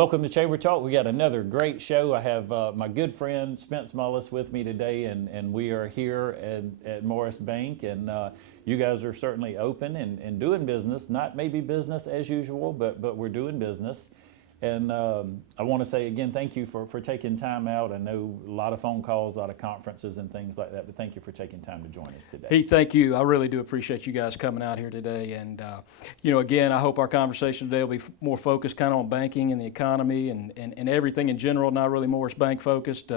Welcome to Chamber Talk. We got another great show. I have my good friend Spence Mullis with me today, and we are here at Morris Bank, and you guys are certainly open and doing business, not maybe business as usual, but we're doing business. And I want to say again, thank you for taking time out. I know a lot of phone calls, a lot of conferences and things like that, but thank you for taking time to join us today. Hey, thank you. I really do appreciate you guys coming out here today. And, again, I hope our conversation today will be more focused kind of on banking and the economy and everything in general, not really Morris Bank focused,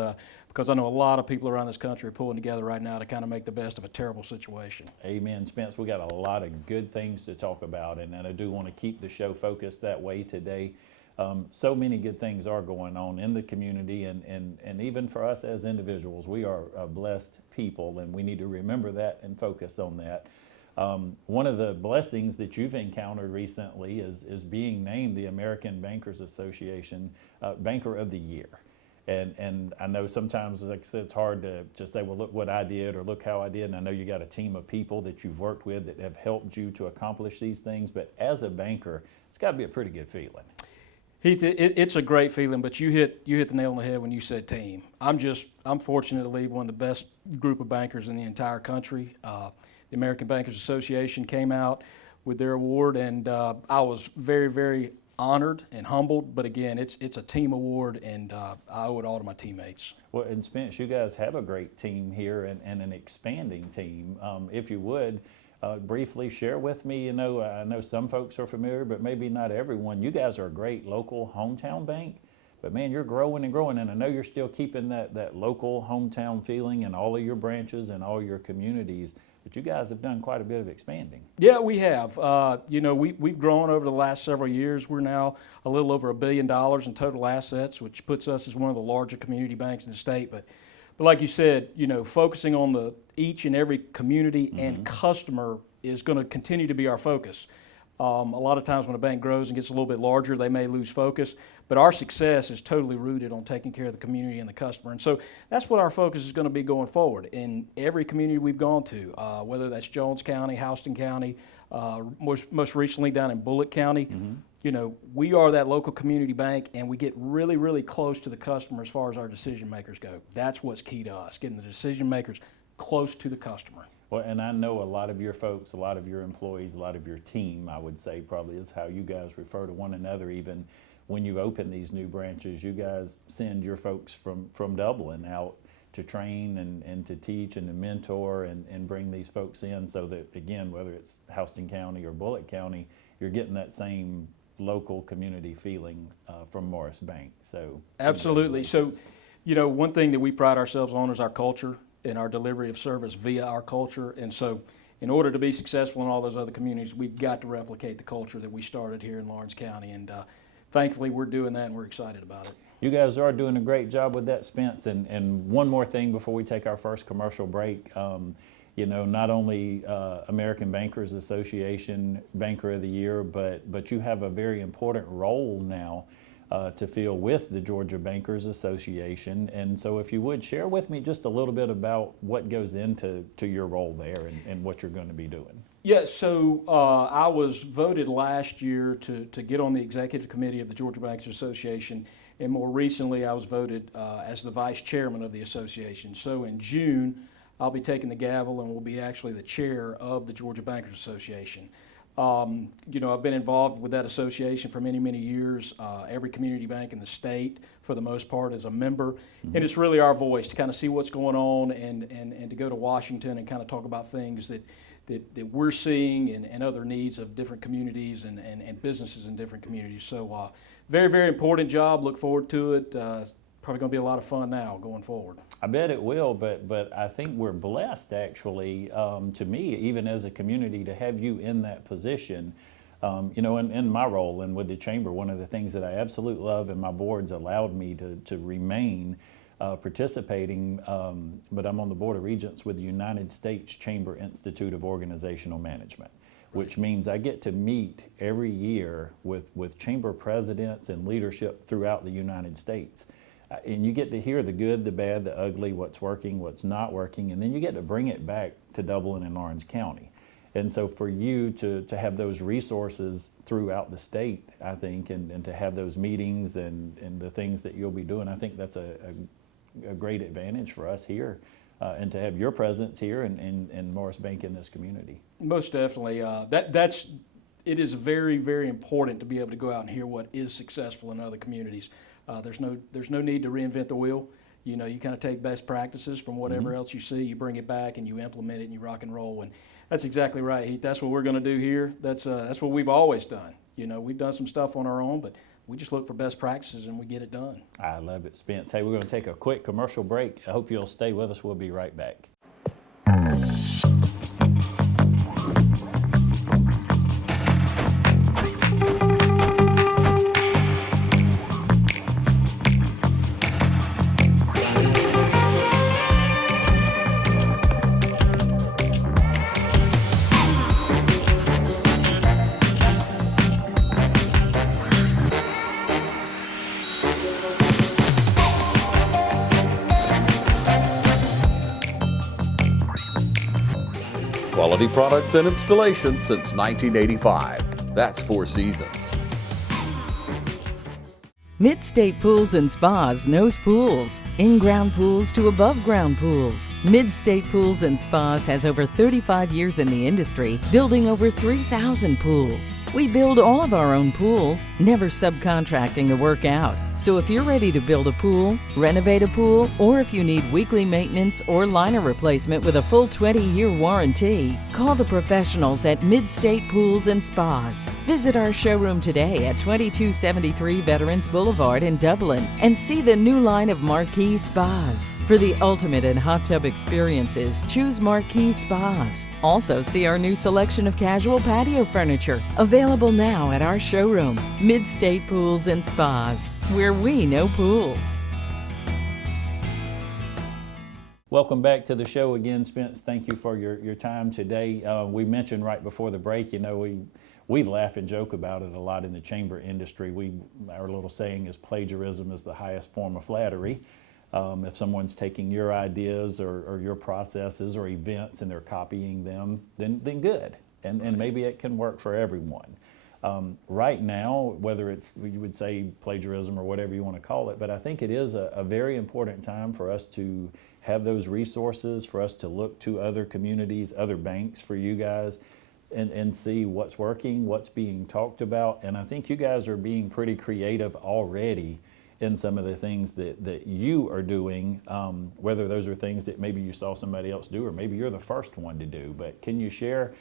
because I know a lot of people around this country are pulling together right now to kind of make the best of a terrible situation. Amen, Spence. We got a lot of good things to talk about, and I do want to keep the show focused that way today. So many good things are going on in the community, and even for us as individuals, we are a blessed people, and we need to remember that and focus on that. One of the blessings that you've encountered recently is being named the American Bankers Association Banker of the Year. And I know sometimes, like I said, it's hard to say, well, look what I did or look how I did. And I know you got a team of people that you've worked with that have helped you to accomplish these things. But as a banker, it's got to be a pretty good feeling. Heath, it's a great feeling, but you hit the nail on the head when you said team. I'm fortunate to lead one of the best group of bankers in the entire country. The American Bankers Association came out with their award, and I was very, very honored and humbled. But again, it's a team award, and I owe it all to my teammates. Well, and Spence, you guys have a great team here and an expanding team. If you would, briefly share with me, I know some folks are familiar, but maybe not everyone. You guys are a great local hometown bank, but man, you're growing and growing, and I know you're still keeping that local hometown feeling in all of your branches and all your communities, but you guys have done quite a bit of expanding. Yeah, we have. We've grown over the last several years. We're now a little over $1 billion in total assets, which puts us as one of the larger community banks in the state. But like you said, focusing on each and every community and customer is going to continue to be our focus. A lot of times when a bank grows and gets a little bit larger, they may lose focus, but our success is totally rooted on taking care of the community and the customer. And so that's what our focus is going to be going forward. In every community we've gone to, whether that's Jones County, Houston County, most recently down in Bullitt County, we are that local community bank, and we get really, really close to the customer as far as our decision makers go. That's what's key to us, getting the decision makers close to the customer. Well, and I know a lot of your folks, a lot of your employees, a lot of your team, I would say probably is how you guys refer to one another. Even when you open these new branches, you guys send your folks from Dublin out to train and to teach and to mentor and bring these folks in, so that, again, whether it's Houston County or Bullitt County, you're getting that same local community feeling from Morris Bank. So absolutely. So, one thing that we pride ourselves on is our culture and our delivery of service via our culture. And so in order to be successful in all those other communities, we've got to replicate the culture that we started here in Lawrence County. And thankfully, we're doing that, and we're excited about it. You guys are doing a great job with that, Spence. And one more thing before we take our first commercial break. Not only American Bankers Association Banker of the Year, but you have a very important role now to fill with the Georgia Bankers Association. And so if you would, share with me just a little bit about what goes into your role there and what you're going to be doing. Yeah, so I was voted last year to get on the executive committee of the Georgia Bankers Association, and more recently I was voted as the vice chairman of the association. So in June, I'll be taking the gavel and will be actually the chair of the Georgia Bankers Association. I've been involved with that association for many, many years. Every community bank in the state, for the most part, is a member. And it's really our voice to kind of see what's going on and to go to Washington and kind of talk about things that we're seeing and other needs of different communities and businesses in different communities. So very, very important job. Look forward to it. Probably going to be a lot of fun now going forward. I bet it will, but I think we're blessed, actually, to me, even as a community, to have you in that position. In my role and with the Chamber, one of the things that I absolutely love, and my board's allowed me to remain participating, but I'm on the Board of Regents with the United States Chamber Institute of Organizational Management, which means I get to meet every year with chamber presidents and leadership throughout the United States. And you get to hear the good, the bad, the ugly, what's working, what's not working, and then you get to bring it back to Dublin and Lawrence County. And so for you to have those resources throughout the state, I think, and to have those meetings and the things that you'll be doing, I think that's a great advantage for us here. And to have your presence here and Morris Bank in this community. Most definitely. It is very, very important to be able to go out and hear what is successful in other communities. There's no need to reinvent the wheel. You know, you kind of take best practices from whatever else you see, you bring it back and you implement it and you rock and roll. And that's exactly right, Heath. That's what we're going to do here. That's what we've always done. You know, we've done some stuff on our own, but we just look for best practices and we get it done. I love it, Spence. Hey, we're going to take a quick commercial break. I hope you'll stay with us. We'll be right back. Quality products and installation since 1985. That's 4 Seasons. Mid-State Pools and Spas knows pools. In-ground pools to above-ground pools. Mid-State Pools and Spas has over 35 years in the industry, building over 3,000 pools. We build all of our own pools, never subcontracting the work out. So if you're ready to build a pool, renovate a pool, or if you need weekly maintenance or liner replacement with a full 20-year warranty, call the professionals at Mid-State Pools and Spas. Visit our showroom today at 2273 Veterans Boulevard in Dublin and see the new line of Marquee Spas. For the ultimate in hot tub experiences, choose Marquee Spas. Also see our new selection of casual patio furniture, available now at our showroom, Mid-State Pools and Spas, where we know pools. Welcome back to the show again, Spence. Thank you for your time today. We mentioned right before the break, you know, we laugh and joke about it a lot in the chamber industry. Our little saying is plagiarism is the highest form of flattery. If someone's taking your ideas or your processes or events and they're copying them, then good. And maybe it can work for everyone. Right now, whether it's, you would say plagiarism or whatever you want to call it, but I think it is a very important time for us to have those resources, for us to look to other communities, other banks for you guys, and see what's working, what's being talked about. And I think you guys are being pretty creative already in some of the things that you are doing, whether those are things that maybe you saw somebody else do or maybe you're the first one to do. But can you share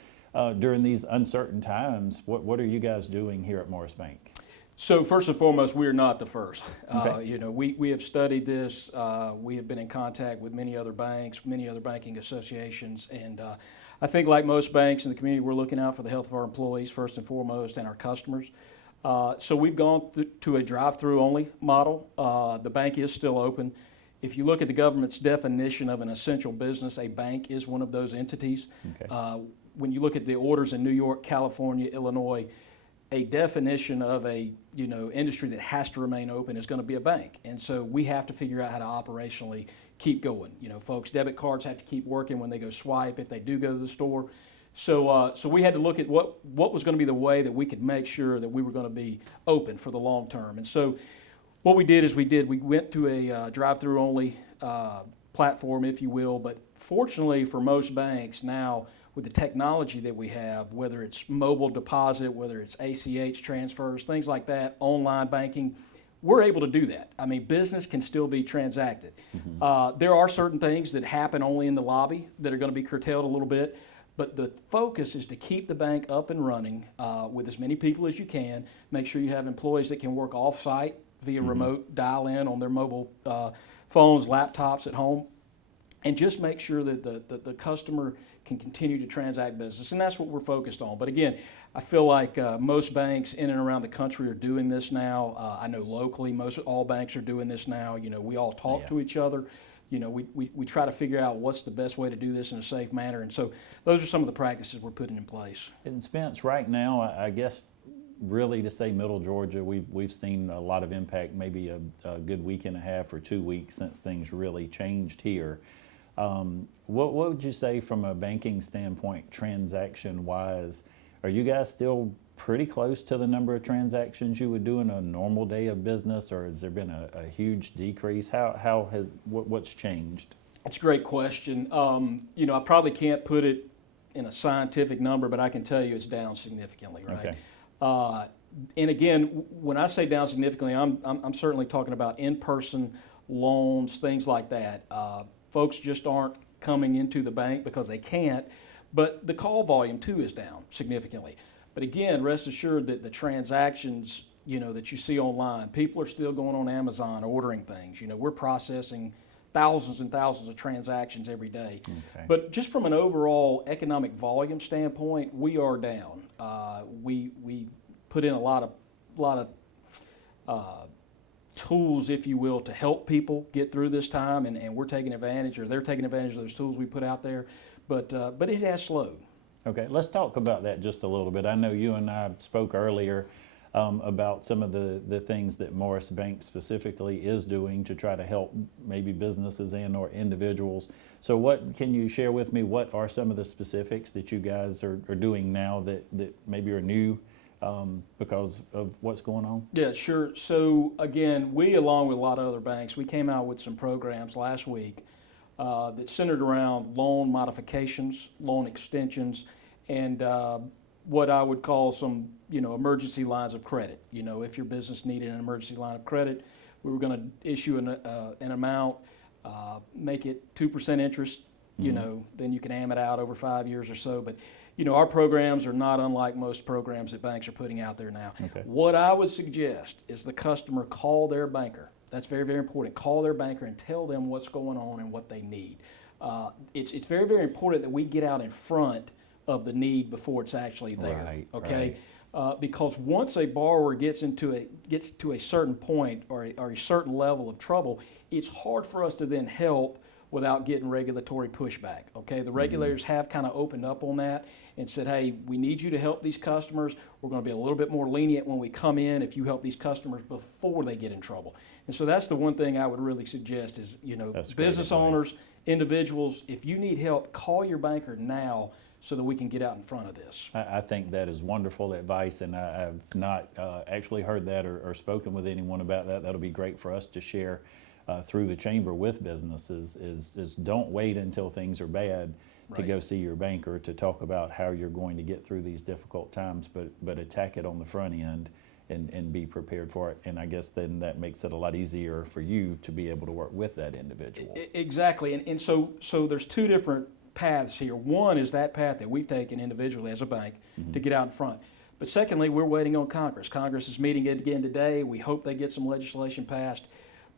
during these uncertain times, what are you guys doing here at Morris Bank? So first and foremost, we're not the first. Okay. You know, we have studied this. We have been in contact with many other banks, many other banking associations, and I think like most banks in the community, we're looking out for the health of our employees first and foremost and our customers. So we've gone to a drive-through only model. The bank is still open. If you look at the government's definition of an essential business, a bank is one of those entities. Okay. When you look at the orders in New York, California, Illinois, a definition of a industry that has to remain open is going to be a bank. And so we have to figure out how to operationally keep going. You know, folks, debit cards have to keep working when they go swipe if they do go to the store. So we had to look at what was going to be the way that we could make sure that we were going to be open for the long term. And so what we did is we went to a drive-through only platform, if you will. But fortunately for most banks now, with the technology that we have, whether it's mobile deposit, whether it's ACH transfers, things like that, online banking, we're able to do that. I mean, business can still be transacted. Mm-hmm. There are certain things that happen only in the lobby that are going to be curtailed a little bit. But the focus is to keep the bank up and running with as many people as you can. Make sure you have employees that can work off-site via remote dial-in on their mobile phones, laptops at home, and just make sure that the customer can continue to transact business. And that's what we're focused on. But again, I feel like most banks in and around the country are doing this now. I know locally, all banks are doing this now. You know, we all talk to each other. You know, we try to figure out what's the best way to do this in a safe manner. And so those are some of the practices we're putting in place. And Spence, right now, I guess really to say Middle Georgia, we've seen a lot of impact, maybe a good week and a half or 2 weeks since things really changed here. What would you say from a banking standpoint, transaction-wise? Are you guys still pretty close to the number of transactions you would do in a normal day of business, or has there been a huge decrease? What's changed? It's a great question. I probably can't put it in a scientific number, but I can tell you it's down significantly, right? Okay. And again, when I say down significantly, I'm certainly talking about in-person loans, things like that. Folks just aren't coming into the bank because they can't, but the call volume too is down significantly. But again, rest assured that the transactions, that you see online, people are still going on Amazon ordering things. We're processing thousands and thousands of transactions every day. Okay. But just from an overall economic volume standpoint, we are down. We put in a lot of tools, if you will, to help people get through this time, and we're taking advantage, or they're taking advantage of those tools we put out there. But it has slowed. Okay, let's talk about that just a little bit. I know you and I spoke earlier about some of the things that Morris Bank specifically is doing to try to help maybe businesses and or individuals. So what can you share with me? What are some of the specifics that you guys are doing now that maybe are new because of what's going on? Yeah, sure. So again, we, along with a lot of other banks, we came out with some programs last week that centered around loan modifications, loan extensions, and what I would call some, emergency lines of credit. If your business needed an emergency line of credit, we were going to issue an amount, make it 2% interest. Then you can am it out over 5 years or so. But our programs are not unlike most programs that banks are putting out there now. Okay. What I would suggest is the customer call their banker. That's very, very important. Call their banker and tell them what's going on and what they need. It's very, very important that we get out in front of the need before it's actually there. Right, okay. Because once a borrower gets to a certain point or a certain level of trouble, it's hard for us to then help without getting regulatory pushback. Okay, the regulators have kind of opened up on that and said, hey, we need you to help these customers. We're going to be a little bit more lenient when we come in if you help these customers before they get in trouble. And so that's the one thing I would really suggest is, That's great business advice. owners, individuals, if you need help, call your banker now so that we can get out in front of this. I think that is wonderful advice, and I've not actually heard that or spoken with anyone about that. That'll be great for us to share through the chamber with businesses is don't wait until things are bad to Right. go see your banker to talk about how you're going to get through these difficult times, but attack it on the front end and be prepared for it. And I guess then that makes it a lot easier for you to be able to work with that individual. Exactly, and so there's two different paths here. One is that path that we've taken individually as a bank to get out in front. But secondly, we're waiting on Congress. Congress is meeting again today. We hope they get some legislation passed.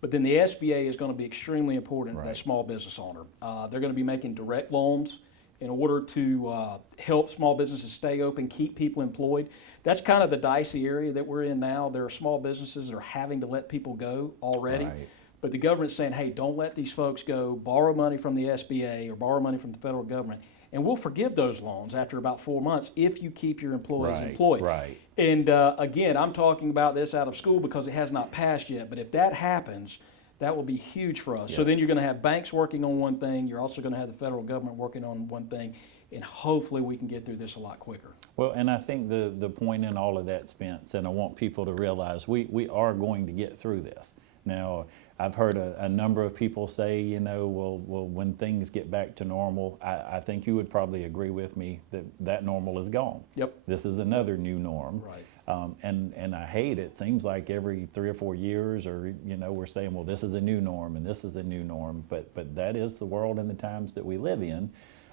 But then the SBA is going to be extremely important to that small business owner. They're going to be making direct loans in order to help small businesses stay open, keep people employed. That's kind of the dicey area that we're in now. There are small businesses that are having to let people go already. Right. But the government's saying, hey, don't let these folks go. Borrow money from the SBA or borrow money from the federal government. And we'll forgive those loans after about 4 months if you keep your employees employed. Right. And again, I'm talking about this out of school because it has not passed yet. But if that happens, that will be huge for us. So then Yes. you're going to have banks working on one thing. You're also going to have the federal government working on one thing. And hopefully we can get through this a lot quicker. Well, and I think the point in all of that, Spence, and I want people to realize we are going to get through this. Now, I've heard a number of people say, well, when things get back to normal, I think you would probably agree with me that normal is gone. Yep. This is another new norm. Right. And I hate it. Seems like every 3 or 4 years, or we're saying, well, this is a new norm and this is a new norm. But that is the world and the times that we live in.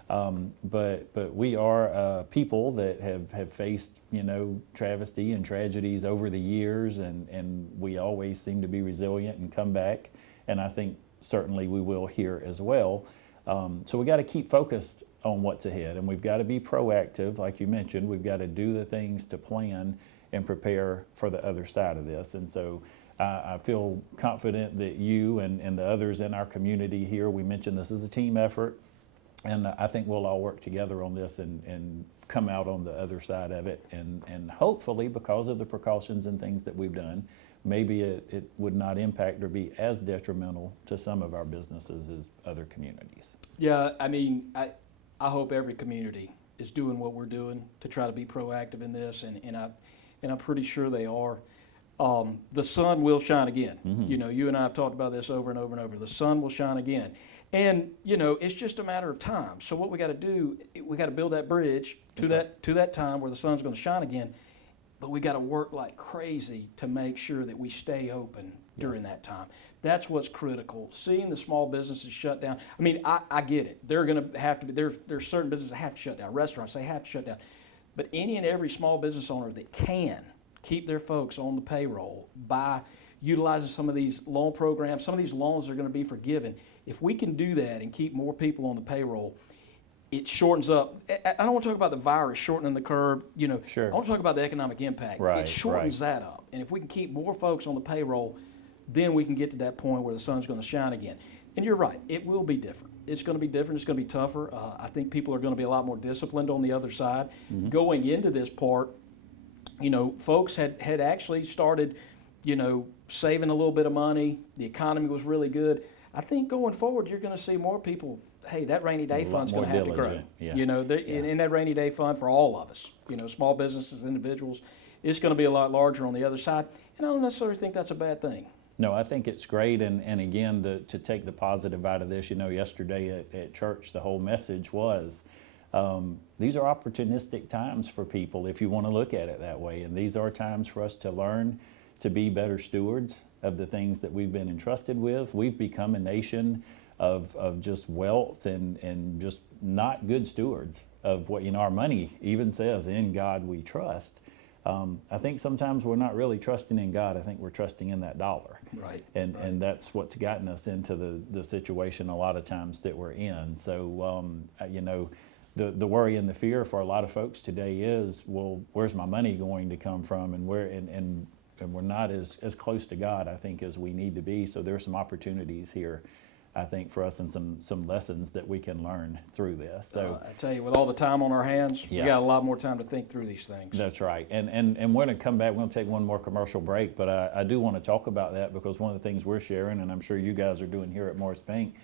But we are people that have faced travesty and tragedies over the years, and we always seem to be resilient and come back. And I think certainly we will here as well. So we got to keep focused on what's ahead, and we've got to be proactive, like you mentioned. We've got to do the things to plan and prepare for the other side of this. And so I feel confident that you and the others in our community here, we mentioned this is a team effort. And I think we'll all work together on this and come out on the other side of it. And hopefully, because of the precautions and things that we've done, maybe it would not impact or be as detrimental to some of our businesses as other communities. Yeah, I mean, I hope every community is doing what we're doing to try to be proactive in this, and I'm pretty sure they are. The sun will shine again. You know, you and I have talked about this over and over and over. The sun will shine again. And, you know, it's just a matter of time. So what we got to do, we got to build that bridge to that time where the sun's going to shine again. But we got to work like crazy to make sure that we stay open during that time. That's what's critical. Seeing the small businesses shut down. I mean, I get it. They're going to have to be, there's certain businesses that have to shut down. Restaurants, they have to shut down. But any and every small business owner that can keep their folks on the payroll by utilizing some of these loan programs, some of these loans are going to be forgiven. If we can do that and keep more people on the payroll, it shortens up. I don't want to talk about the virus shortening the curve. You know, Sure. I want to talk about the economic impact. Right, it shortens that up. And if we can keep more folks on the payroll, then we can get to that point where the sun's going to shine again. And you're right, it will be different. It's going to be different. It's going to be tougher. I think people are going to be a lot more disciplined on the other side. Going into this part, you know, folks had actually started, you know, saving a little bit of money. The economy was really good. I think going forward, you're going to see more people, hey, that rainy day fund's going to have to grow. Yeah. You know, in that rainy day fund for all of us, you know, small businesses, individuals, it's going to be a lot larger on the other side. And I don't necessarily think that's a bad thing. No, I think it's great, and again, to take the positive out of this, you know, yesterday at church, the whole message was, these are opportunistic times for people, if you want to look at it that way, and these are times for us to learn to be better stewards of the things that we've been entrusted with. We've become a nation of just wealth and just not good stewards of what, you know, our money even says, in God we trust. I think sometimes we're not really trusting in God. I think we're trusting in that dollar. Right. And that's what's gotten us into the situation a lot of times that we're in. So, you know, the worry and the fear for a lot of folks today is, well, where's my money going to come from? And we're not as close to God, I think, as we need to be. So there's some opportunities here, I think, for us, and some lessons that we can learn through this. So I tell you, with all the time on our hands, we Yeah. got a lot more time to think through these things. that's right. And we're going to come back. We're going to take one more commercial break, but I do want to talk about that, because one of the things we're sharing, and I'm sure you guys are doing here at Morris Bank,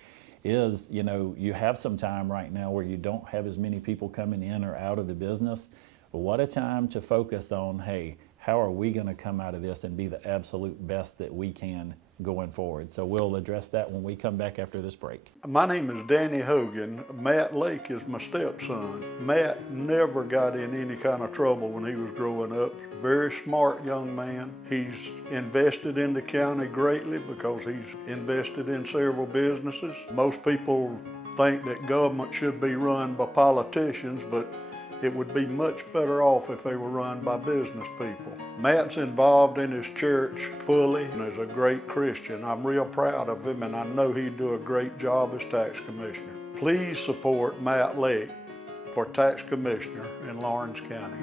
is, you know, you have some time right now where you don't have as many people coming in or out of the business. But what a time to focus on, hey, how are we going to come out of this and be the absolute best that we can going forward? So we'll address that when we come back after this break. My name is Danny Hogan. Matt Lake is my stepson. Matt never got in any kind of trouble when he was growing up. Very smart young man. He's invested in the county greatly because he's invested in several businesses. Most people think that government should be run by politicians, but it would be much better off if they were run by business people. Matt's involved in his church fully and is a great Christian. I'm real proud of him, and I know he'd do a great job as tax commissioner. Please support Matt Lake for tax commissioner in Lawrence County.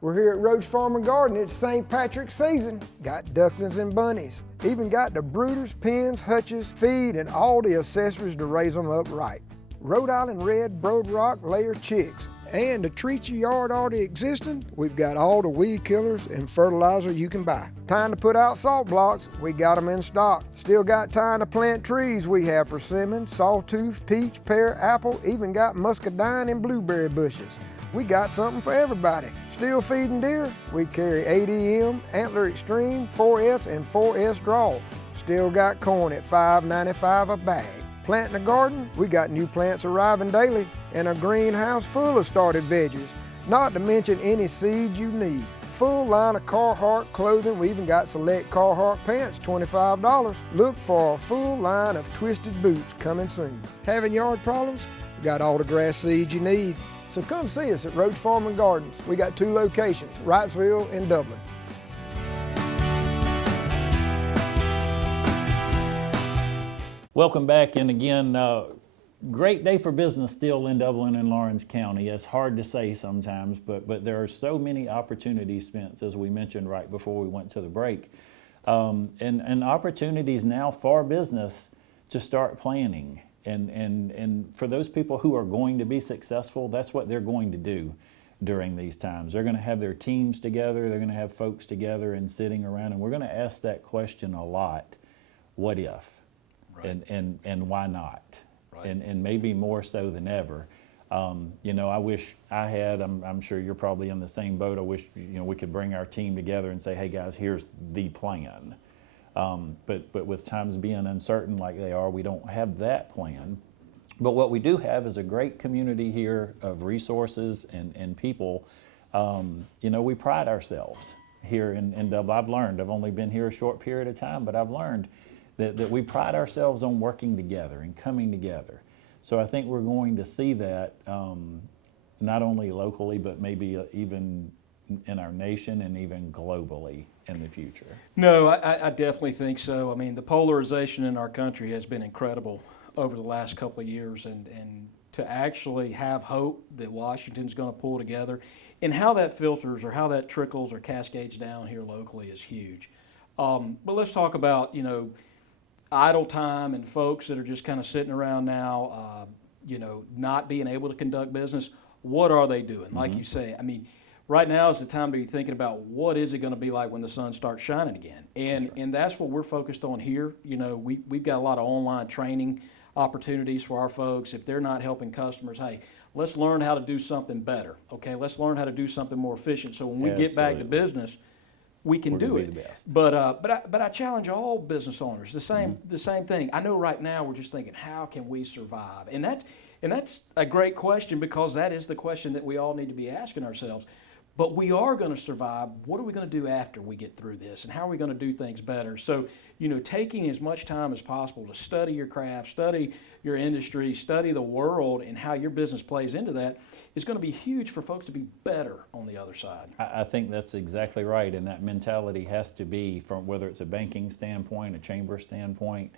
We're here at Roach Farm and Garden. It's St. Patrick's season. Got ducklings and bunnies. Even got the brooders, pens, hutches, feed, and all the accessories to raise them up right. Rhode Island Red, Broad Rock layer chicks. And to treat your yard already existing, we've got all the weed killers and fertilizer you can buy. Time to put out salt blocks, we got them in stock. Still got time to plant trees, we have persimmon, sawtooth, peach, pear, apple, even got muscadine and blueberry bushes. We got something for everybody. Still feeding deer? We carry ADM, Antler Extreme, 4S, and 4S Draw. Still got corn at $5.95 a bag. Planting a garden? We got new plants arriving daily, and a greenhouse full of started veggies. Not to mention any seeds you need. Full line of Carhartt clothing. We even got select Carhartt pants, $25. Look for a full line of twisted boots coming soon. Having yard problems? We got all the grass seeds you need. So come see us at Roach Farm and Gardens. We got 2 locations, Wrightsville and Dublin. Welcome back, and again, great day for business still in Dublin and Lawrence County. It's hard to say sometimes, but there are so many opportunities, Spence, as we mentioned right before we went to the break, and opportunities now for business to start planning And for those people who are going to be successful, that's what they're going to do during these times. They're going to have their teams together, they're going to have folks together and sitting around, and we're going to ask that question a lot, what if? Right. And why not? Right. And maybe more so than ever. You know, I wish I had, I'm sure you're probably in the same boat, I wish, you know, we could bring our team together and say, hey guys, here's the plan. But with times being uncertain like they are, we don't have that plan. But what we do have is a great community here of resources and people. You know, we pride ourselves here in Dublin. I've learned, I've only been here a short period of time, but I've learned that we pride ourselves on working together and coming together. So I think we're going to see that not only locally, but maybe even in our nation and even globally in the future. No, I definitely think so. I mean, the polarization in our country has been incredible over the last couple of years, and to actually have hope that Washington's going to pull together, and how that filters or how that trickles or cascades down here locally is huge. But let's talk about, you know, idle time and folks that are just kind of sitting around now, you know, not being able to conduct business. What are they doing? Like you say, I mean, right now is the time to be thinking about what is it going to be like when the sun starts shining again. And that's what we're focused on here. You know, we've got a lot of online training opportunities for our folks. If they're not helping customers, hey, let's learn how to do something better. Okay, let's learn how to do something more efficient. So when we get back to business, we can do it. But I challenge all business owners. The same thing. I know right now we're just thinking, how can we survive? And that's a great question, because that is the question that we all need to be asking ourselves. But we are going to survive. What are we going to do after we get through this? And how are we going to do things better? So, you know, taking as much time as possible to study your craft, study your industry, study the world and how your business plays into that is going to be huge for folks to be better on the other side. I think that's exactly right. And that mentality has to be, from whether it's a banking standpoint, a chamber standpoint,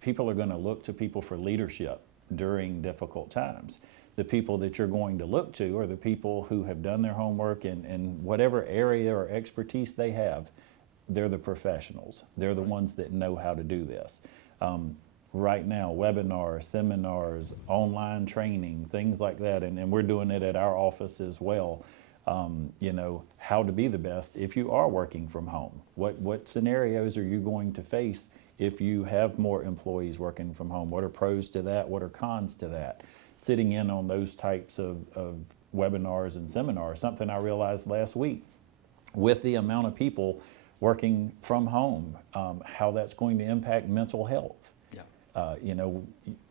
people are going to look to people for leadership during difficult times. The people that you're going to look to are the people who have done their homework and whatever area or expertise they have, they're the professionals. They're the ones that know how to do this. Right now, webinars, seminars, online training, things like that, and we're doing it at our office as well. You know, how to be the best if you are working from home. What scenarios are you going to face if you have more employees working from home? What are pros to that? What are cons to that? Sitting in on those types of webinars and seminars, something I realized last week, with the amount of people working from home, how that's going to impact mental health. Yeah. You know,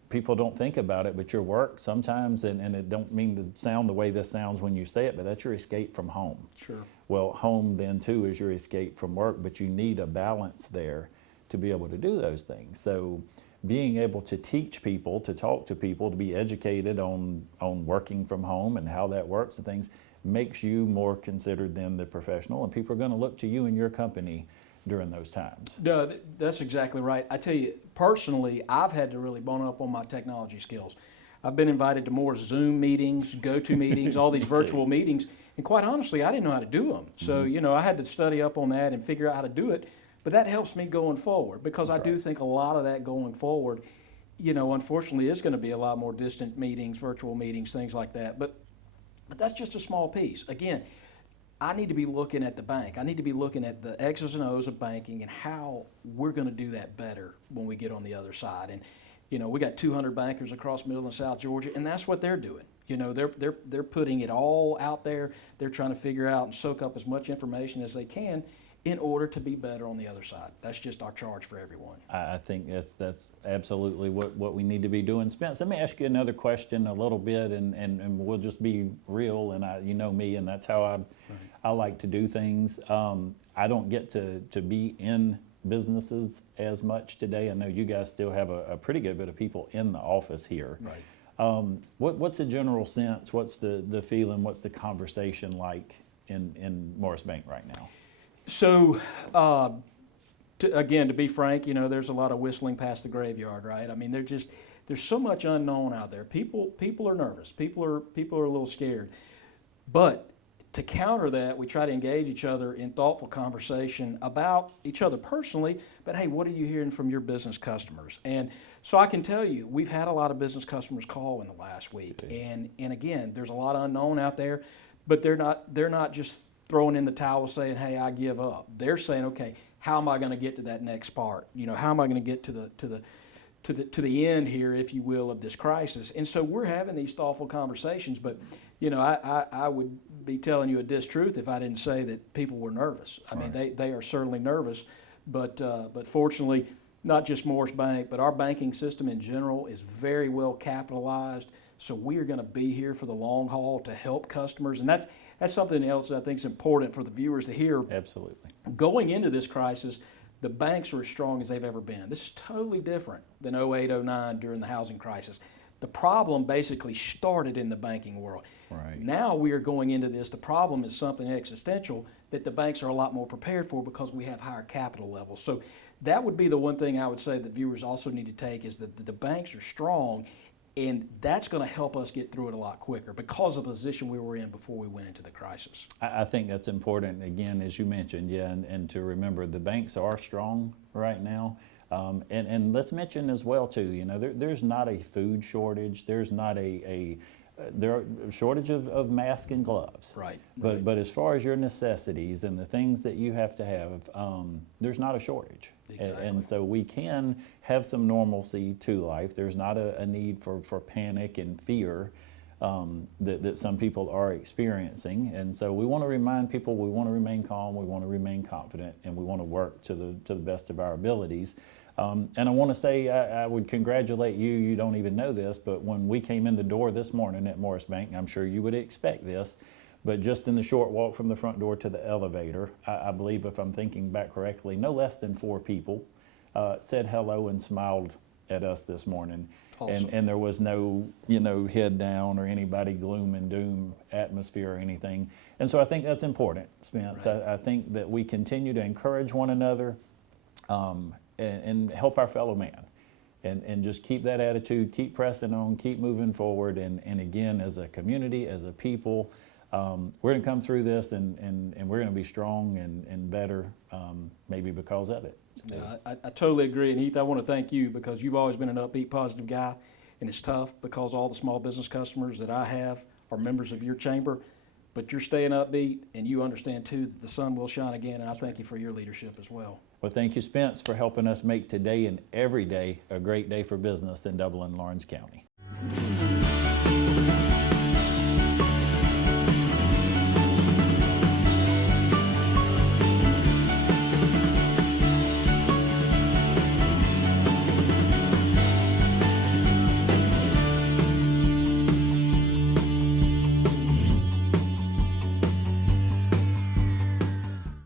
people don't think about it, but your work sometimes, and it don't mean to sound the way this sounds when you say it, but that's your escape from home. Sure. Well, home then too is your escape from work, but you need a balance there to be able to do those things. So being able to teach people, to talk to people, to be educated on working from home and how that works and things, makes you more considered than the professional, and people are going to look to you and your company during those times. No, that's exactly right. I tell you, personally, I've had to really bone up on my technology skills. I've been invited to more Zoom meetings, go-to meetings, all these virtual meetings, and quite honestly, I didn't know how to do them. So, you know, I had to study up on that and figure out how to do it. But that helps me going forward, because I do think a lot of that going forward, you know, unfortunately is going to be a lot more distant meetings, virtual meetings, things like that. But that's just a small piece. Again, I need to be looking at the bank. I need to be looking at the X's and O's of banking and how we're going to do that better when we get on the other side. And, you know, we got 200 bankers across Middle and South Georgia, and that's what they're doing. You know, they're putting it all out there. They're trying to figure out and soak up as much information as they can in order to be better on the other side. That's just our charge for everyone. I think that's absolutely what we need to be doing. Spence, let me ask you another question a little bit, and we'll just be real, and you know me, and that's how I like to do things. I don't get to be in businesses as much today. I know you guys still have a pretty good bit of people in the office here. Right. What's the general sense? What's the feeling? What's the conversation like in Morris Bank right now? So, again, to be frank, you know, there's a lot of whistling past the graveyard, right? I mean, there's so much unknown out there. People are nervous. People are a little scared. But to counter that, we try to engage each other in thoughtful conversation about each other personally, but hey, what are you hearing from your business customers? And so I can tell you, we've had a lot of business customers call in the last week. And again, there's a lot of unknown out there, but they're not just throwing in the towel saying, hey, I give up. They're saying, okay, how am I going to get to that next part? You know, how am I going to get to the end here, if you will, of this crisis? And so we're having these thoughtful conversations, but you know, I would be telling you a distruth if I didn't say that people were nervous. I mean, they are certainly nervous, but fortunately, not just Morris Bank, but our banking system in general is very well capitalized. So we are going to be here for the long haul to help customers, and that's something else that I think is important for the viewers to hear. Absolutely. Going into this crisis, the banks are as strong as they've ever been. This is totally different than 08, 09 during the housing crisis. The problem basically started in the banking world. Right. Now we are going into this. The problem is something existential that the banks are a lot more prepared for because we have higher capital levels. So that would be the one thing I would say that viewers also need to take, is that the banks are strong, and that's going to help us get through it a lot quicker because of the position we were in before we went into the crisis. I think that's important, again, as you mentioned, and to remember the banks are strong right now. And let's mention as well, too, you know, there's not a food shortage. There's not there are a shortage of masks and gloves. Right. But as far as your necessities and the things that you have to have, there's not a shortage. Exactly. And so we can have some normalcy to life. There's not a need for panic and fear that some people are experiencing. And so we want to remind people we want to remain calm, we want to remain confident, and we want to work to the best of our abilities. And I want to say I would congratulate you. You don't even know this, but when we came in the door this morning at Morris Bank, I'm sure you would expect this, but just in the short walk from the front door to the elevator, I believe, if I'm thinking back correctly, no less than 4 people said hello and smiled at us this morning. Awesome. And there was no, you know, head down or anybody gloom and doom atmosphere or anything. And so I think that's important, Spence. Right. I think that we continue to encourage one another and help our fellow man. And just keep that attitude, keep pressing on, keep moving forward. And again, as a community, as a people, we're going to come through this and we're going to be strong and better, maybe because of it. So. Yeah, I totally agree. And Heath, I want to thank you because you've always been an upbeat, positive guy. And it's tough because all the small business customers that I have are members of your chamber. But you're staying upbeat, and you understand, too, that the sun will shine again. And I thank you for your leadership as well. Well, thank you, Spence, for helping us make today and every day a great day for business in Dublin, Lawrence County.